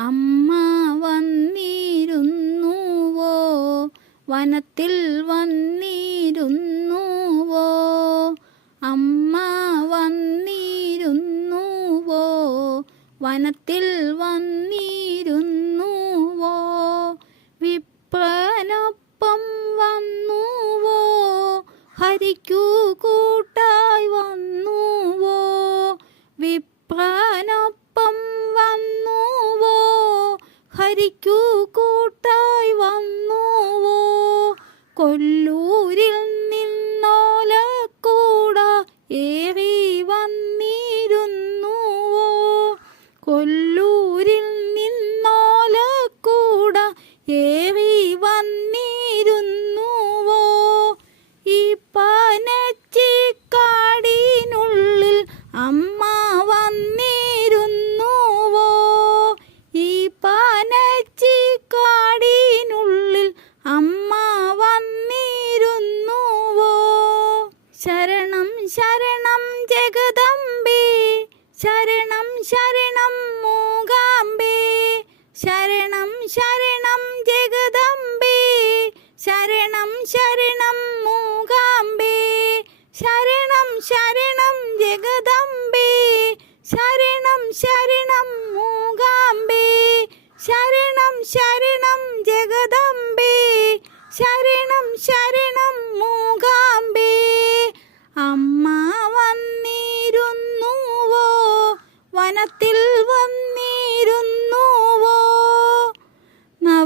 അമ്മ വന്നിരുന്നുവോ? വനത്തിൽ വന്നിരുന്നുവോ? അമ്മ വന്നിരുന്നുവോ? വനത്തിൽ വന്നിരുന്നുവോ? വിപ്രനൊപ്പം വന്നുവോ? ഹരിക്കൂ കൂട്ടായി കൊല്ലൂരിൽ ശരണം മൂകാംബേ. ശരണം ശരണം ജഗദംബേ. ശരണം ശരണം മൂകാംബേ. ശരണം ശരണം ജഗദംബേ. ശരണം ശരണം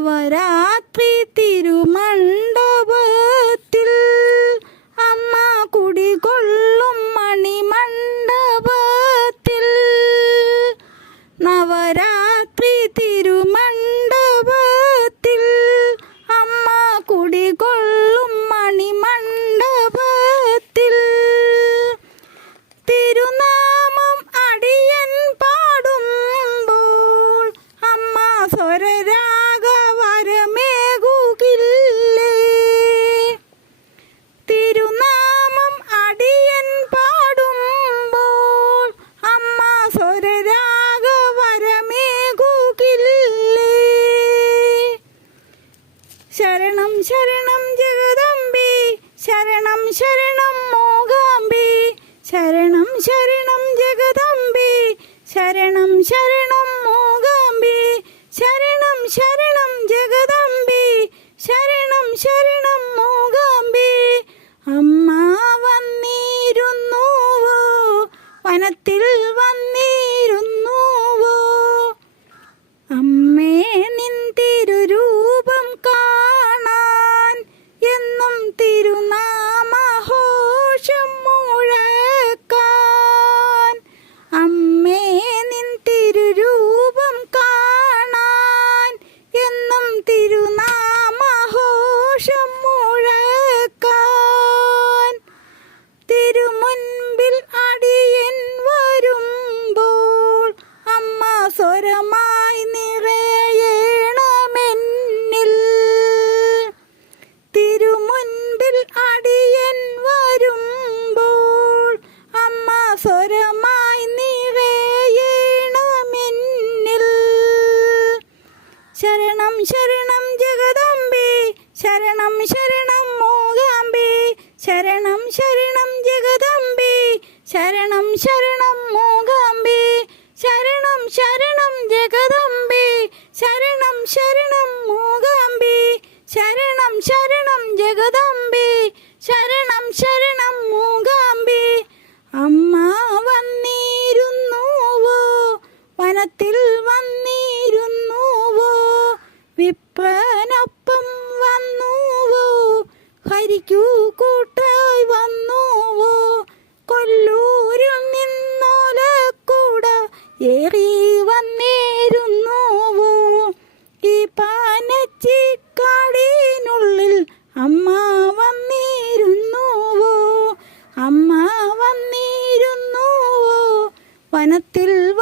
वरा प्रीति ശരണം ജഗദംബി ശരണം ശരണം മോകാംബി ശരണം ശരണം ജഗദംബി ശരണം ശരണം മോകാംബി ശരണം ശരണം ജഗദംബി ശരണം ശരണം ശരണം ജഗദംബി ശരണം ശരണം മൂകാംബേ ശരണം ശരണം ജഗദംബി ശരണം ശരണം മൂകാംബേ ശരണം ശരണം ജഗദംബി ശരണം ശരണം മൂകാംബേ ശരണം ശരണം ജഗദംബി ശരണം ശരണം ഹരിക്കു കൂട്ടായി വന്നുവോ? കൊല്ലൂരിൽ നിന്നോലക്കൂട ഏറി വന്നേരുന്നുവോ? ഈ പാനച്ചിക്കാടിനുള്ളിൽ അമ്മ വന്നിരുന്നുവോ? അമ്മ വന്നിരുന്നുവോ? വനത്തിൽ